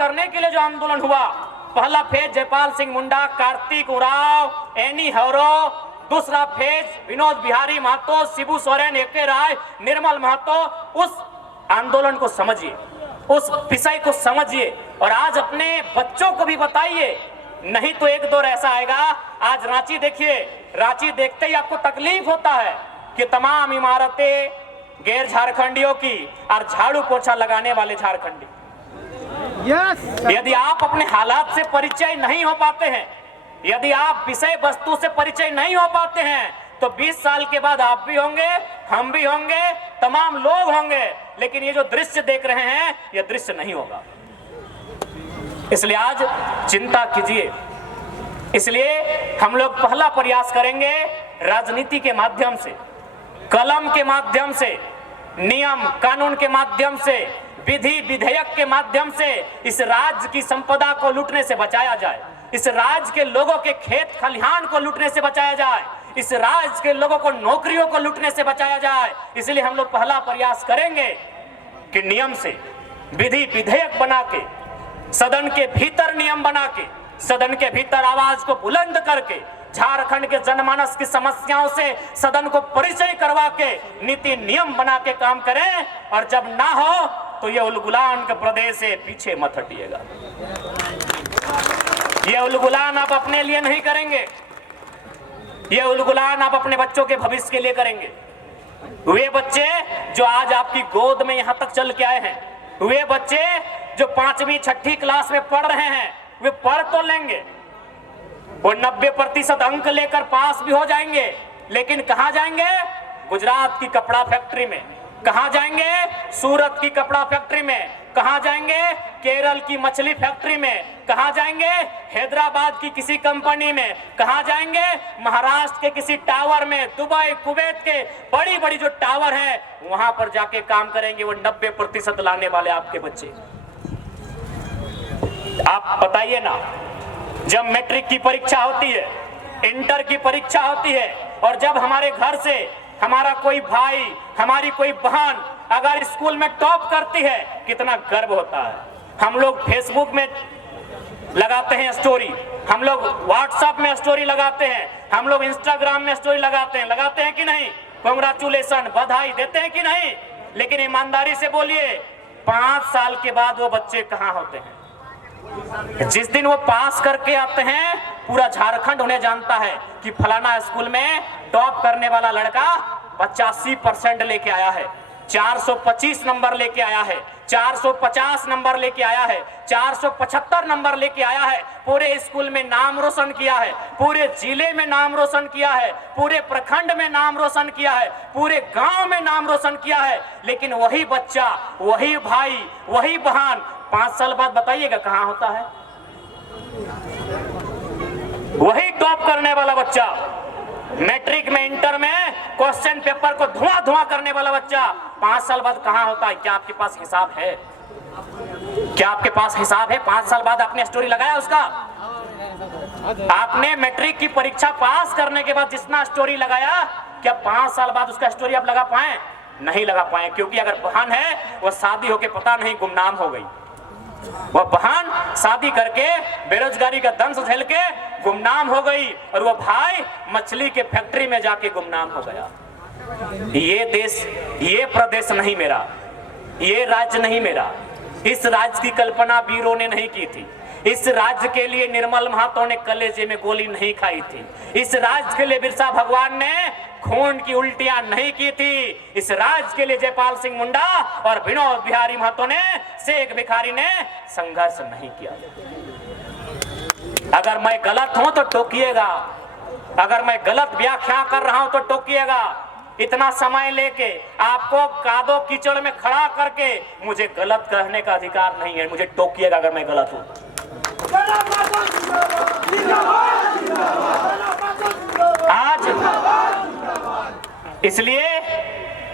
करने के लिए जो आंदोलन हुआ, पहला फेज जयपाल सिंह मुंडा, कार्तिक उरांव, एनी हौरो, दूसरा फेज विनोद बिहारी महतो, शिबू सोरेन, एके राय, निर्मल महतो। उस आंदोलन को समझिए, उस विषय को समझिए और आज अपने बच्चों को भी बताइए, नहीं तो एक दौर ऐसा आएगा। आज रांची देखिए, रांची देखते ही आपको तकलीफ होता है कि तमाम इमारतें गैर झारखंडियों की और झाड़ू पोछा लगाने वाले झारखंडी। यदि आप अपने हालात से परिचय नहीं हो पाते हैं, यदि आप विषय वस्तु से परिचय नहीं हो पाते हैं, तो 20 साल के बाद आप भी होंगे, हम भी होंगे, तमाम लोग होंगे, लेकिन ये जो दृश्य देख रहे हैं ये दृश्य नहीं होगा। इसलिए आज चिंता कीजिए। इसलिए हम लोग पहला प्रयास करेंगे राजनीति के माध्यम से, कलम के माध्यम से, नियम कानून के माध्यम से, विधि विधेयक के माध्यम से इस राज्य की संपदा को लूटने से बचाया जाए, इस राज्य के लोगों के खेत खलिहान को लूटने से बचाया जाए, इस राज्य के लोगों को नौकरियों को लूटने से बचाया जाए। इसलिए हम लोग पहला प्रयास करेंगे कि नियम से, विधि विधेयक बना के, सदन के भीतर नियम बना के, सदन के भीतर आवाज को बुलंद करके, झारखंड के जनमानस की समस्याओं से सदन को परिचय करवा के नीति नियम बना के काम करें। और जब ना हो तो ये उलगुलान के प्रदेश से पीछे मत हटिएगा। ये उलगुलान आप अपने लिए नहीं करेंगे, ये उलगुलान आप अपने बच्चों के भविष्य के लिए करेंगे। वे बच्चे जो आज आपकी गोद में यहां तक चल के आए हैं, वे बच्चे जो 5वीं 6ठी क्लास में पढ़ रहे हैं, वे पढ़ तो लेंगे, वो 90% अंक लेकर पास भी हो जाएंगे, लेकिन कहां जाएंगे? गुजरात की कपड़ा फैक्ट्री में, कहां जाएंगे? सूरत की कपड़ा फैक्ट्री में, कहां जाएंगे? केरल की मछली फैक्ट्री में, कहां जाएंगे? हैदराबाद की किसी कंपनी में, कहां जाएंगे? महाराष्ट्र के किसी टावर में, दुबई कुवैत के बड़ी बड़ी जो टावर है वहां पर जाके काम करेंगे। वो 90% लाने वाले आपके बच्चे। आप बताइए ना, जब मैट्रिक की परीक्षा होती है, इंटर की परीक्षा होती है, और जब हमारे घर से हमारा कोई भाई, हमारी कोई बहन अगर स्कूल में टॉप करती है, कितना गर्व होता है। हम लोग फेसबुक में लगाते हैं स्टोरी, हम लोग व्हाट्सएप में स्टोरी लगाते हैं, हम लोग इंस्टाग्राम में स्टोरी लगाते हैं कि नहीं? कांग्रेचुलेशन, बधाई देते हैं कि नहीं? लेकिन ईमानदारी से बोलिए, 5 साल के बाद वो बच्चे कहां होते हैं? जिस दिन वो पास करके आते हैं, पूरा झारखंड उन्हें जानता है कि फलाना स्कूल में टॉप करने वाला लड़का 85% लेके आया है, 425 नंबर लेके आया है, 450 नंबर लेके आया है, 475 नंबर लेके आया है, पूरे स्कूल में नाम रोशन किया है, पूरे जिले में नाम रोशन किया है, पूरे प्रखंड में नाम रोशन किया है, पूरे गांव में नाम रोशन किया है। लेकिन वही बच्चा, वही भाई, वही बहन 5 साल बाद बताइएगा कहां होता है? वही टॉप करने वाला बच्चा, मैट्रिक में, इंटर में क्वेश्चन पेपर को धुआं करने वाला बच्चा 5 साल बाद कहां होता है? क्या आपके पास हिसाब है? क्या आपके पास हिसाब है? 5 साल बाद आपने स्टोरी लगाया उसका? आपने मैट्रिक की परीक्षा पास करने के बाद जितना स्टोरी लगाया, क्या 5 साल बाद उसका स्टोरी आप लगा पाए? नहीं लगा पाए, क्योंकि अगर बहन है वह शादी होके पता नहीं गुमनाम हो गई, वह बहन शादी करके बेरोजगारी का दंश झेल के गुमनाम हो गई, और वह भाई मछली के फैक्ट्री में जाके गुमनाम हो गया। ये देश, ये प्रदेश नहीं मेरा, ये राज्य नहीं मेरा। इस राज्य की कल्पना वीरों ने नहीं की थी। इस राज्य के लिए निर्मल महतो ने कलेजे में गोली नहीं खाई थी। इस राज्य के लिए बिरसा भगवान ने खून की उल्टियां नहीं की थी। इस राज्य के लिए जयपाल सिंह मुंडा और विनोद बिहारी महतो ने, शेख भिखारी ने संघर्ष नहीं किया। अगर मैं गलत हूं तो टोकिएगा, अगर मैं गलत व्याख्या कर रहा हूं तो टोकिएगा। इतना समय लेके आपको कादो कीचड़ में खड़ा करके मुझे गलत कहने का अधिकार नहीं है। मुझे टोकिएगा अगर मैं गलत हूं। आज इसलिए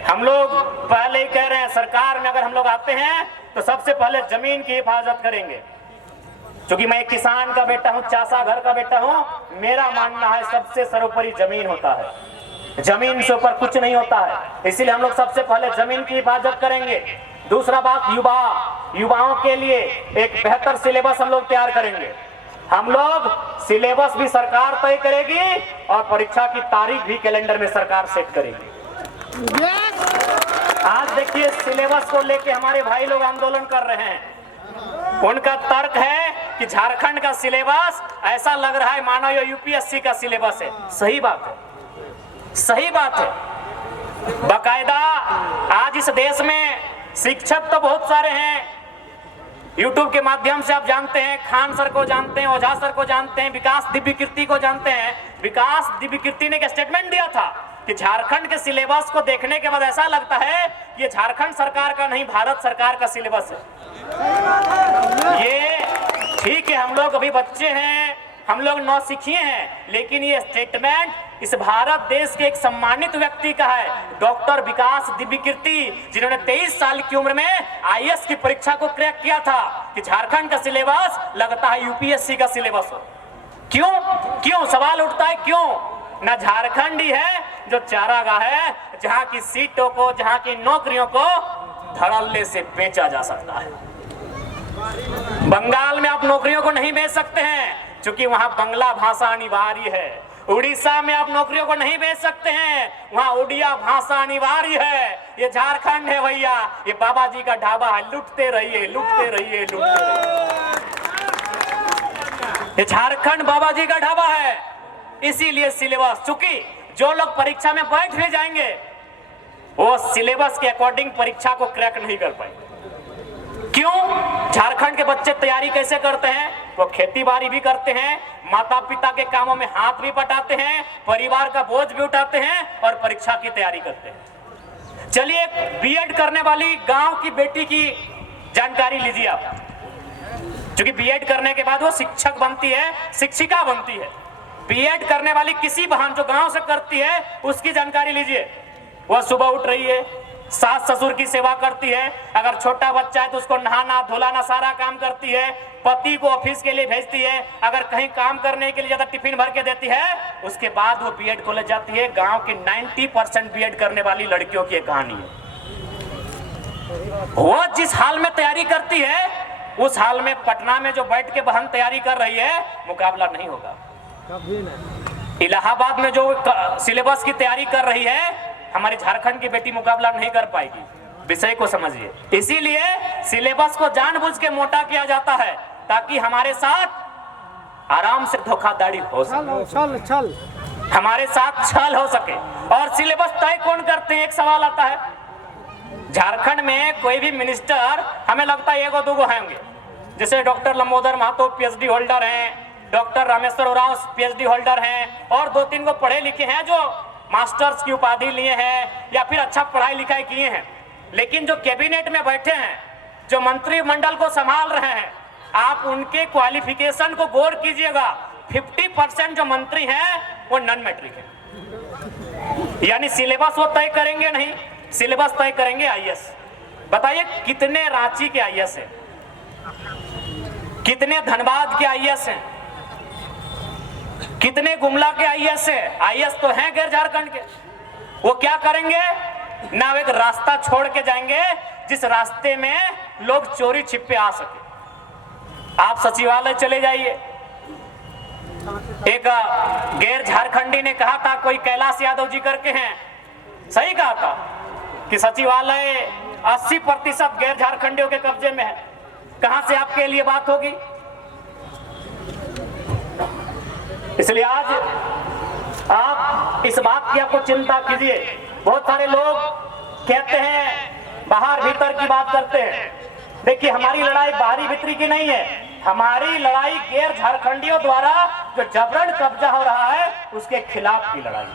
हम लोग पहले ही कह रहे हैं, सरकार में अगर हम लोग आते हैं तो सबसे पहले जमीन की हिफाजत करेंगे। क्योंकि मैं एक किसान का बेटा हूं, चासा घर का बेटा हूं, मेरा मानना है सबसे सर्वोपरि जमीन होता है, जमीन से ऊपर कुछ नहीं होता है। इसीलिए हम लोग सबसे पहले जमीन की हिफाजत करेंगे। दूसरा बात, युवा, युवाओं के लिए एक बेहतर सिलेबस हम लोग तैयार करेंगे। हम लोग सिलेबस भी सरकार तय करेगी और परीक्षा की तारीख भी कैलेंडर में सरकार सेट करेगी। आज देखिए सिलेबस को लेके हमारे भाई लोग आंदोलन कर रहे हैं। उनका तर्क है कि झारखंड का सिलेबस ऐसा लग रहा है मानो ये यूपीएससी का सिलेबस है। सही बात है, सही बात है। बाकायदा आज इस देश में शिक्षक तो बहुत सारे हैं। यूट्यूब के माध्यम से आप जानते हैं, खान सर को जानते हैं, ओझा सर को जानते हैं, विकास दिव्यकीर्ति को जानते हैं। विकास दिव्यकीर्ति ने एक स्टेटमेंट दिया था कि झारखंड के सिलेबस को देखने के बाद ऐसा लगता है कि ये झारखंड सरकार का नहीं भारत सरकार का सिलेबस है। ये ठीक है, हम लोग अभी बच्चे हैं, हम लोग नौसिखिए हैं, लेकिन ये स्टेटमेंट इस भारत देश के एक सम्मानित व्यक्ति का है, डॉक्टर विकास दिव्यकीर्ति, जिन्होंने 23 साल की उम्र में आईएएस की परीक्षा को क्रैक किया था कि झारखंड का सिलेबस लगता है यूपीएससी का सिलेबस हो। क्यों क्यों सवाल उठता है, क्यों? ना झारखंड ही है जो चारागाह है, जहां की सीटों को, जहां की नौकरियों को धड़ल्ले से बेचा जा सकता है। बंगाल में आप नौकरियों को नहीं बेच सकते हैं क्योंकि वहां बंगला भाषा अनिवार्य है। उड़ीसा में आप नौकरियों को नहीं बेच सकते हैं, वहां उड़िया भाषा अनिवार्य है। ये झारखंड है भैया, ये बाबा जी का ढाबा है, लुटते रहिए लुटते रहिए लुटते रहिए। ये झारखंड बाबा जी का ढाबा है। इसीलिए सिलेबस, चूंकि जो लोग परीक्षा में बैठ भी जाएंगे वो सिलेबस के अकॉर्डिंग परीक्षा को क्रैक नहीं कर पाएंगे। क्यों? झारखंड के बच्चे तैयारी कैसे करते हैं? वो खेती बाड़ी भी करते हैं, माता पिता के कामों में हाथ भी बटाते हैं, परिवार का बोझ भी उठाते हैं और परीक्षा की तैयारी करते हैं। चलिए बीएड करने वाली गांव की बेटी की जानकारी लीजिए आप, क्योंकि बीएड करने के बाद वो शिक्षक बनती है, शिक्षिका बनती है। बीएड करने वाली किसी बहन जो गांव से करती है उसकी जानकारी लीजिए। वह सुबह उठ रही है, सास ससुर की सेवा करती है, अगर छोटा बच्चा है तो उसको नहाना धुलाना सारा काम करती है, पति को ऑफिस के लिए भेजती है, अगर कहीं काम करने के लिए ज्यादा टिफिन भर के देती है, उसके बाद वो बीएड कॉलेज जाती है। गांव की 90% बीएड करने वाली लड़कियों की कहानी है। वो जिस हाल में तैयारी करती है उस हाल में पटना में जो बैठ के बहन तैयारी कर रही है मुकाबला नहीं होगा। इलाहाबाद में जो सिलेबस की तैयारी कर रही है हमारी झारखंड की बेटी मुकाबला नहीं कर पाएगी। विषय को समझिए। इसीलिए सिलेबस को जानबूझ के मोटा किया जाता है ताकि हमारे साथ आराम से धोखाधड़ी हो सके, हमारे साथ छल हो सके। और सिलेबस तय कौन करते हैं? एक सवाल आता है। झारखंड में कोई भी मिनिस्टर हमें लगता है एगो दूगो होंगे, जैसे doctor Lambodar Mahato PhD holder हैं, doctor Rameshwar Oraon PhD holder हैं, और 2-3 को पढ़े लिखे हैं जो मास्टर्स की उपाधि लिए हैं या फिर अच्छा पढ़ाई लिखाई किए हैं। लेकिन जो कैबिनेट में बैठे हैं, जो मंत्रिमंडल को संभाल रहे हैं, आप उनके क्वालिफिकेशन को गौर कीजिएगा। 50% जो मंत्री हैं वो नॉन मैट्रिक है, यानी सिलेबस वो तय करेंगे नहीं, सिलेबस तय करेंगे आईएएस। बताइए कितने रांची के आईएएस हैं, कितने धनबाद के आईएएस हैं, कितने गुमला के आईएएस है? आईएएस तो हैं गैर झारखंड के। वो क्या करेंगे? ना एक रास्ता छोड़ के जाएंगे जिस रास्ते में लोग चोरी छिपे आ सके। आप सचिवालय चले जाइए, एक गैर झारखंडी ने कहा था, कोई कैलाश यादव जी करके हैं, सही कहा था कि सचिवालय 80% गैर झारखंडियों के कब्जे में है। कहां से आपके लिए बात होगी? इसलिए आज आप इस बात की आपको चिंता कीजिए। बहुत सारे लोग कहते हैं बाहर भीतर की बात करते हैं। देखिए हमारी लड़ाई बाहरी भीतरी की नहीं है, हमारी लड़ाई गैर झारखंडियों द्वारा जो जबरन कब्जा हो रहा है उसके खिलाफ की लड़ाई।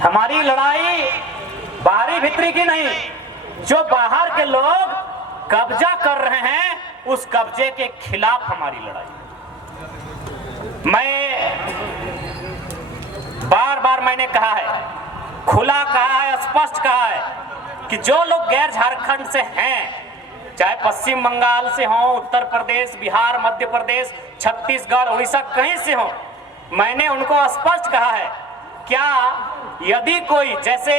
हमारी लड़ाई बाहरी भीतरी की नहीं, जो बाहर के लोग कब्जा कर रहे हैं उस कब्जे के खिलाफ हमारी लड़ाई। मैं बार बार मैंने कहा है, खुला कहा है, स्पष्ट कहा है कि जो लोग गैर झारखंड से हैं, चाहे पश्चिम बंगाल से हो, उत्तर प्रदेश, बिहार, मध्य प्रदेश, छत्तीसगढ़, उड़ीसा, कहीं से हो, मैंने उनको स्पष्ट कहा है, क्या यदि कोई, जैसे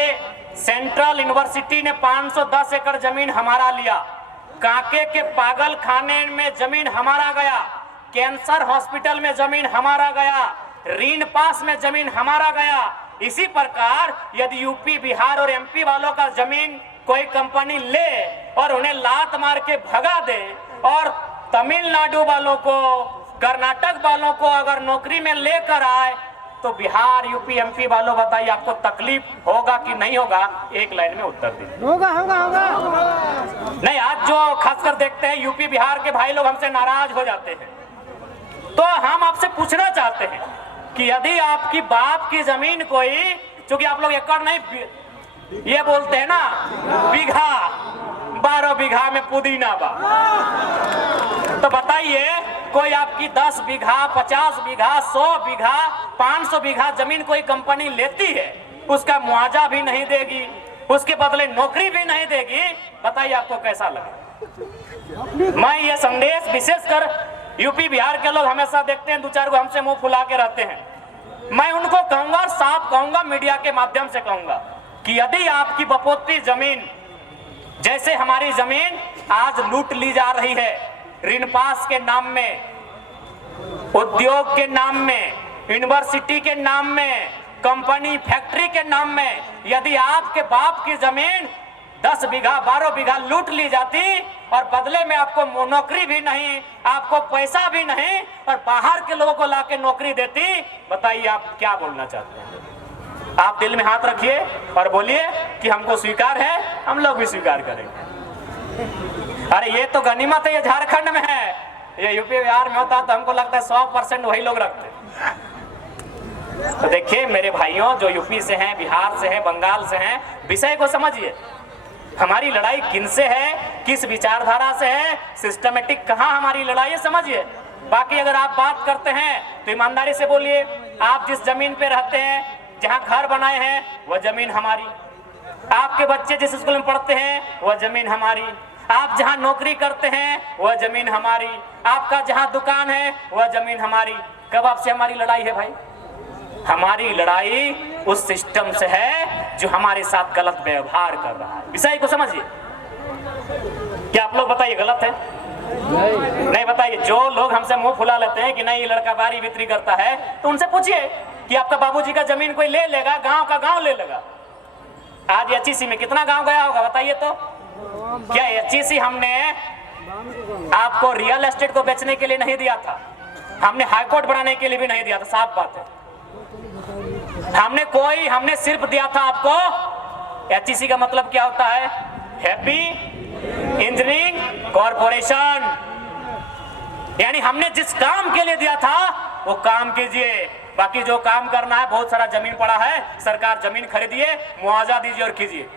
सेंट्रल यूनिवर्सिटी ने 510 एकड़ जमीन हमारा लिया, कांके के पागल खाने में जमीन हमारा गया, कैंसर हॉस्पिटल में जमीन हमारा गया, रीन पास में जमीन हमारा गया। इसी प्रकार यदि यूपी, बिहार और एमपी वालों का जमीन कोई कंपनी ले और उन्हें लात मार के भगा दे और तमिलनाडु वालों को, कर्नाटक वालों को अगर नौकरी में लेकर आए तो बिहार, यूपी, एमपी वालों बताइए आपको तकलीफ होगा कि नहीं होगा? एक लाइन में उत्तर दीजिए। होगा होगा होगा। नहीं, आज जो खासकर देखते हैं यूपी बिहार के भाई लोग हमसे नाराज हो जाते हैं, तो हम आपसे पूछना चाहते हैं कि यदि आपकी बाप की जमीन कोई, क्योंकि आप लोग एकड़ नहीं ये बोलते हैं ना, बीघा, 12 बीघा में पुदीना बा, तो बताइए कोई आपकी 10 बीघा, 50 बीघा, 100 बीघा, 500 बीघा जमीन कोई कंपनी लेती है, उसका मुआवजा भी नहीं देगी, उसके बदले नौकरी भी नहीं देगी, बताइए आपको कैसा लगे? मैं ये संदेश विशेषकर यूपी बिहार के लोग हमेशा देखते हैं, 2-4 को हमसे मुंह फुला के रहते हैं। मैं उनको कहूंगा, साफ कहूंगा, मीडिया के माध्यम से कहूंगा कि यदि आपकी बपोती जमीन, जैसे हमारी जमीन आज लूट ली जा रही है, ऋण पास के नाम में, उद्योग के नाम में, यूनिवर्सिटी के नाम में, कंपनी फैक्ट्री के नाम में, यदि आपके बाप की जमीन 10 बीघा, 12 बीघा लूट ली जाती और बदले में आपको नौकरी भी नहीं, आपको पैसा भी नहीं और बाहर के लोगों को लाके नौकरी देती, बताइए आप क्या बोलना चाहते हैं? आप दिल में हाथ रखिए और बोलिए कि हमको स्वीकार है, हम लोग भी स्वीकार करेंगे। अरे ये तो गनीमत है, ये झारखंड में है, ये यूपी बिहार में होता तो हमको लगता है 100% वही लोग रखते। तो देखिए मेरे भाइयों, जो यूपी से हैं, बिहार से हैं, बंगाल से हैं, विषय को समझिए। हमारी लड़ाई किनसे है, किस विचारधारा से है, सिस्टमेटिक कहाँ हमारी लड़ाई है, समझिए। बाकी अगर आप बात करते हैं तो ईमानदारी से बोलिए, आप जिस जमीन पे रहते हैं, जहाँ घर बनाए हैं, वह जमीन हमारी। आपके बच्चे जिस स्कूल में पढ़ते हैं वह जमीन हमारी। आप जहाँ नौकरी करते हैं वह जमीन हमारी। आपका जहाँ दुकान है वह जमीन हमारी। कब आपसे हमारी लड़ाई है भाई? हमारी लड़ाई उस सिस्टम से है जो हमारे साथ गलत व्यवहार कर रहा है। विषय को समझिए। क्या आप लोग बताइए गलत है? नहीं बताइए। जो लोग हमसे मुंह फुला लेते हैं कि नहीं ये लड़का बारी बिक्री करता है, तो उनसे पूछिए कि आपका बाबूजी का जमीन कोई ले लेगा, गांव का गांव ले लेगा। आज एचईसी में कितना गांव गया होगा बताइए तो? क्या एचईसी हमने आपको रियल एस्टेट को बेचने के लिए नहीं दिया था, हमने हाईकोर्ट बनाने के लिए भी नहीं दिया था, साफ बात है। हमने सिर्फ दिया था आपको, एचईसी का मतलब क्या होता है? Happy engineering corporation. यानी हमने जिस काम के लिए दिया था वो काम कीजिए, बाकी जो काम करना है, बहुत सारा जमीन पड़ा है, सरकार जमीन खरीदिए, मुआवजा दीजिए और कीजिए।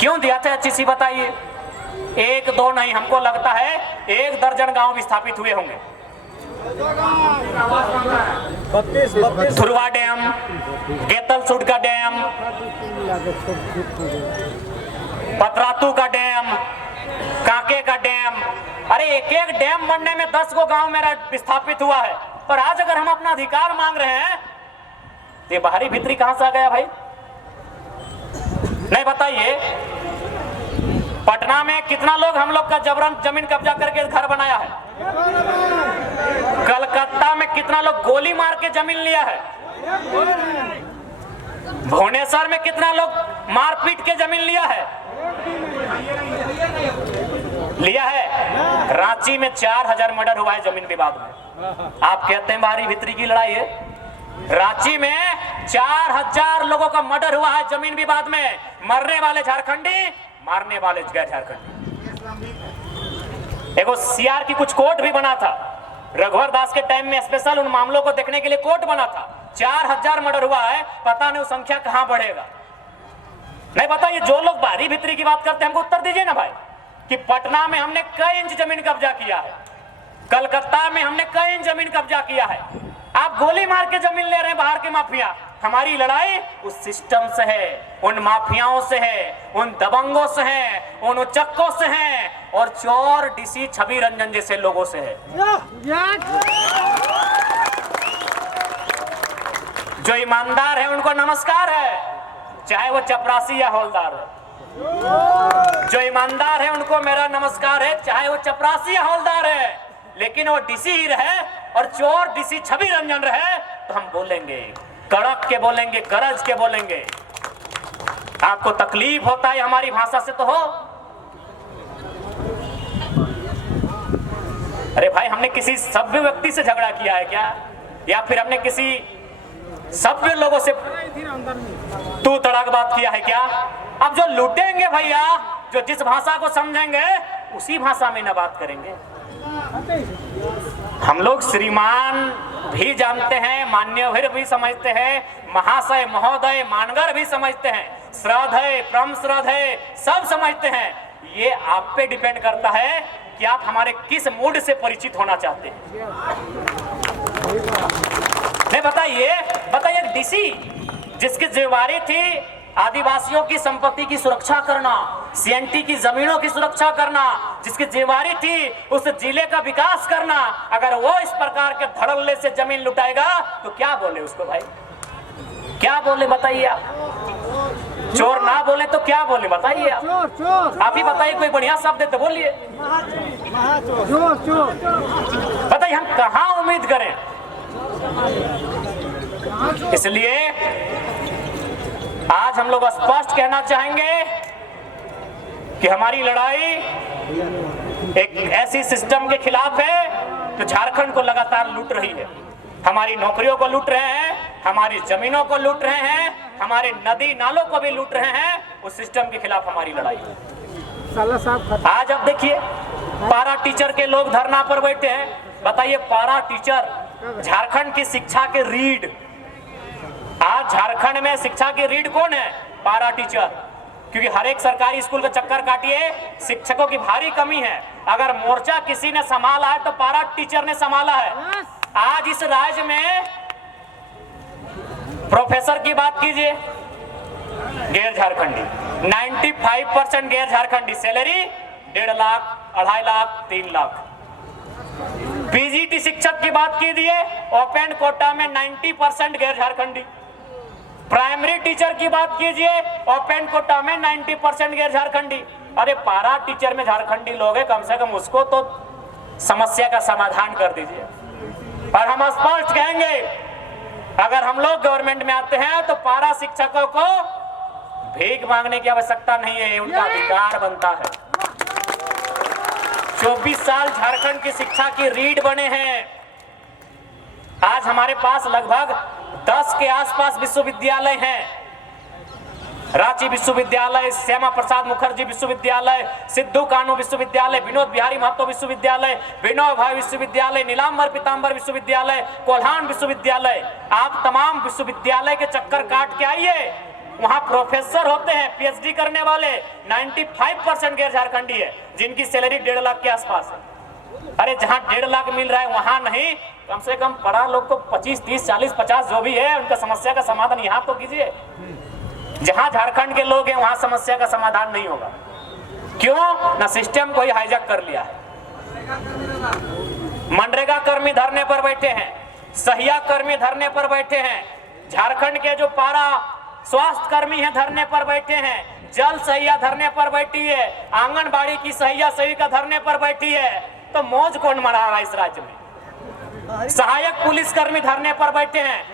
क्यों दिया था एचईसी बताइए? 1-2 नहीं, हमको लगता है 1 दर्जन गांव विस्थापित हुए होंगे। धुरवा डैम, गेतलसूट का डैम, पतरातू का डैम, कांके का डैम, अरे एक डैम बनने में 10 गो गांव मेरा विस्थापित हुआ है। पर आज अगर हम अपना अधिकार मांग रहे हैं तो ये बाहरी भीतरी कहां से आ गया भाई? नहीं बताइए। पटना में कितना लोग हम लोग का जबरन जमीन कब्जा करके घर बनाया है? कलकत्ता में कितना लोग गोली मार के जमीन लिया है? भुवनेश्वर में कितना लोग मारपीट के जमीन लिया है? रांची में 4000 मर्डर हुआ है जमीन विवाद में। आप कहते हैं बाहरी भीतरी की लड़ाई है? रांची में 4000 लोगों का मर्डर हुआ है जमीन विवाद में। मरने वाले झारखंडी, मारने वाले गैर झारखंडी। एगो सीआर की कुछ कोर्ट भी बना था, रघुवर दास के टाइम में स्पेशल उन मामलों को देखने के लिए कोर्ट बना था। 4000 मर्डर हुआ है, पता नहीं वो संख्या कहां बढ़ेगा। नहीं बताइए। जो लोग बाहरी भीतरी की बात करते हैं हमको उत्तर दीजिए ना भाई, कि पटना में हमने कई इंच जमीन कब्जा किया है, कलकत्ता में हमने कई इंच जमीन कब्जा किया है। आप गोली मार के जमीन ले रहे हैं बाहर के माफिया। हमारी लड़ाई उस सिस्टम से है, उन माफियाओं से है, उन दबंगों से है, उन उचक्कों से है और चोर डीसी छवि रंजन जैसे लोगों से है। जो ईमानदार है उनको नमस्कार है, चाहे वो चपरासी या हौलदार है। जो ईमानदार है उनको मेरा नमस्कार है, चाहे वो चपरासी या हौलदार है, लेकिन वो डीसी ही रहे और चोर डीसी छवि रंजन रहे तो हम बोलेंगे, कड़क के बोलेंगे, गरज के बोलेंगे। आपको तकलीफ होता है हमारी भाषा से तो हो। अरे भाई, हमने किसी सभ्य व्यक्ति से झगड़ा किया है क्या, या फिर हमने किसी सभ्य लोगों से तू तड़ाक बात किया है क्या? अब जो लूटेंगे भैया, जो जिस भाषा को समझेंगे उसी भाषा में ना बात करेंगे। हम लोग श्रीमान भी जानते हैं, मान्यवर भी समझते हैं, महाशय महोदय मानगर भी समझते हैं, श्रद्धेय परम श्रद्धेय सब समझते हैं। ये आप पे डिपेंड करता है कि आप हमारे किस मूड से परिचित होना चाहते हैं। नहीं, बताइए डीसी जिसकी जिम्मेवारी थी आदिवासियों की संपत्ति की सुरक्षा करना, सीएनटी की जमीनों की सुरक्षा करना, जिसकी जिम्मेवारी थी उस जिले का विकास करना, अगर वो इस प्रकार के धड़ल्ले से जमीन लुटाएगा तो क्या बोले उसको भाई, क्या बोले बताइए आप? चोर ना बोले तो क्या बोले बताइए आप ही बताइए, कोई बढ़िया शब्द है तो बोलिए। बताइए हम कहाँ उम्मीद करें? इसलिए आज हम लोग स्पष्ट कहना चाहेंगे कि हमारी लड़ाई एक ऐसी सिस्टम के खिलाफ है जो झारखंड को लगातार लूट रही है। हमारी नौकरियों को लूट रहे हैं, हमारी जमीनों को लूट रहे हैं, हमारे नदी नालों को भी लूट रहे हैं। उस सिस्टम के खिलाफ हमारी लड़ाई। आज अब देखिए, पारा टीचर के लोग धरना पर बैठे हैं। बताइए, पारा टीचर झारखंड की शिक्षा के रीढ़, आज झारखंड में शिक्षा की रीढ़ कौन है? पारा टीचर। क्योंकि हर एक सरकारी स्कूल का चक्कर काटिए, शिक्षकों की भारी कमी है। अगर मोर्चा किसी ने संभाला है तो पारा टीचर ने संभाला है। आज इस राज्य में प्रोफेसर की बात कीजिए, गैर झारखंडी 95% गैर झारखंडी, सैलरी 1.5 लाख, 2.5 लाख, 3 लाख। पीजीटी शिक्षक की बात कीजिए, ओपन कोटा में 90% गैर झारखंडी। प्राइमरी टीचर की बात कीजिए, ओपन कोटा में 90% गैर झारखंडी। अरे पारा टीचर में झारखंडी लोग हैं, कम से कम उसको तो समस्या का समाधान कर दीजिए। और हम स्पष्ट कहेंगे, अगर हम लोग गवर्नमेंट में आते हैं तो पारा शिक्षकों को भीख मांगने की आवश्यकता नहीं है, उनका अधिकार बनता है। 24 साल झारखंड की शिक्षा की रीढ़ बने हैं। आज हमारे पास लगभग 10 के आसपास विश्वविद्यालय हैं। रांची विश्वविद्यालय, श्यामा प्रसाद मुखर्जी विश्वविद्यालय, सिद्धू कानू विश्वविद्यालय, विनोद बिहारी महतो विश्वविद्यालय, विनोद भाई विश्वविद्यालय, नीलांबर पीतांबर विश्वविद्यालय, कोल्हान विश्वविद्यालय। आप तमाम विश्वविद्यालय के चक्कर काट के आइए, वहां प्रोफेसर होते हैं, पीएचडी करने वाले 95% गैर झारखंडी है, जिनकी सैलरी 1.5 लाख के आसपास है। अरे जहां 1.5 लाख मिल रहा है वहां नहीं, कम से कम पढ़ा लोग को 25, 30, 40, 50 जो भी है उनका समस्या का समाधान यहाँ तो कीजिए। जहां झारखंड के लोग हैं वहां समस्या का समाधान नहीं होगा। क्यों? ना सिस्टम को ही हाईजैक कर लिया है। मनरेगा कर्मी धरने पर बैठे हैं, सहिया कर्मी धरने पर बैठे हैं, झारखंड के जो पारा स्वास्थ्य कर्मी हैं धरने पर बैठे हैं, जल सहिया धरने पर बैठी है, आंगनबाड़ी की सहिया सेविका धरने पर बैठी है। तो मौज कौन मना रहा है इस राज्य में? सहायक पुलिस कर्मी धरने पर बैठे हैं,